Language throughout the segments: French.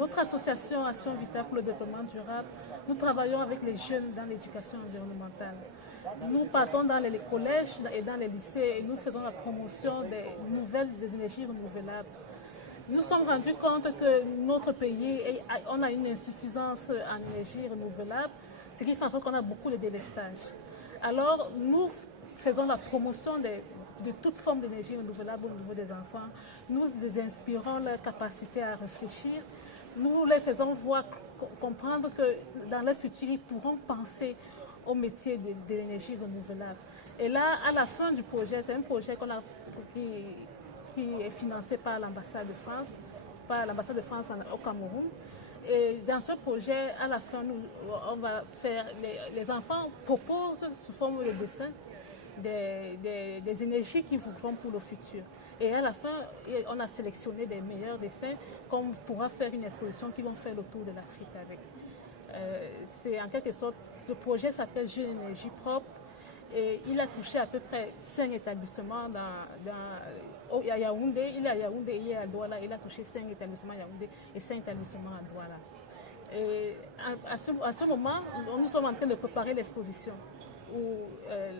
notre association Action Vitale pour le développement durable, nous travaillons avec les jeunes dans l'éducation environnementale. Nous partons dans les collèges et dans les lycées et nous faisons la promotion des nouvelles énergies renouvelables. Nous sommes rendus compte que notre pays, on a une insuffisance en énergie renouvelable, ce qui fait en sorte qu'on a beaucoup de délestage. Alors, nous faisons la promotion de toute forme d'énergie renouvelable au niveau des enfants. Nous les inspirons leur capacité à réfléchir. Nous les faisons comprendre que dans le futur, ils pourront penser au métier de l'énergie renouvelable. Et là, à la fin du projet, c'est un projet qui est financé par l'ambassade de France au Cameroun. Et dans ce projet, à la fin, on va faire, les enfants proposent sous forme de dessin des énergies qui voudront pour le futur. Et à la fin, on a sélectionné des meilleurs dessins qu'on pourra faire une exposition qui vont faire le tour de l'Afrique avec. C'est en quelque sorte, ce projet s'appelle Jeunes énergie propre et il a touché à peu près 5 établissements à Yaoundé. Il est à Yaoundé, il est à Douala. Il a touché 5 établissements à Yaoundé et 5 établissements à Douala. Et à ce moment, nous sommes en train de préparer l'exposition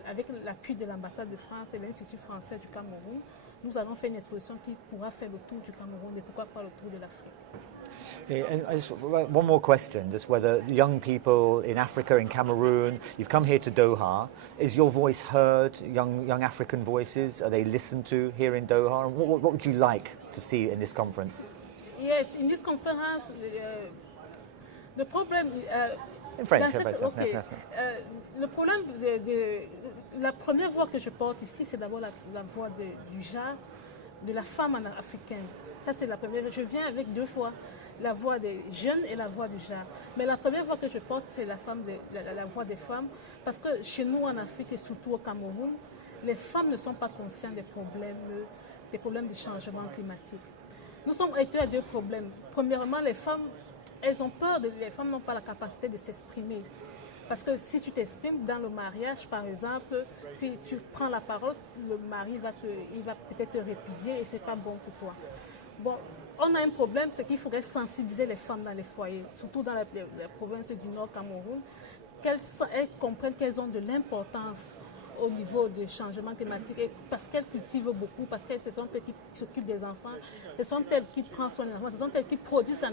avec l'appui de l'ambassade de France et l'Institut français du Cameroun, nous allons faire une exposition qui pourra faire le tour du Cameroun et pourquoi pas le tour de l'Afrique. Okay, and one more question, just whether the young people in Africa, in Cameroon, you've come here to Doha, is your voice heard, young African voices, are they listened to here in Doha? And what would you like to see in this conference? Yes, in this conference, the problem... In French, le problème la première voix que je porte ici, c'est d'abord la voix du genre, de la femme africaine. Ça, c'est la première. Je viens avec 2 fois la voix des jeunes et la voix du genre. Mais la première voix que je porte, c'est la voix des femmes. Parce que chez nous, en Afrique et surtout au Cameroun, les femmes ne sont pas conscientes des problèmes du changement climatique. Nous sommes heurtés à 2 problèmes. Premièrement, les femmes, elles ont peur, les femmes n'ont pas la capacité de s'exprimer. Parce que si tu t'exprimes dans le mariage, par exemple, si tu prends la parole, le mari va peut-être te répudier et ce n'est pas bon pour toi. Bon, on a un problème, c'est qu'il faudrait sensibiliser les femmes dans les foyers, surtout dans les provinces du Nord Cameroun, qu'elles comprennent qu'elles ont de l'importance au niveau du changement climatique, et parce qu'elles cultivent beaucoup, parce que ce sont elles qui s'occupent des enfants, ce sont elles qui prennent soin des enfants, ce sont elles qui produisent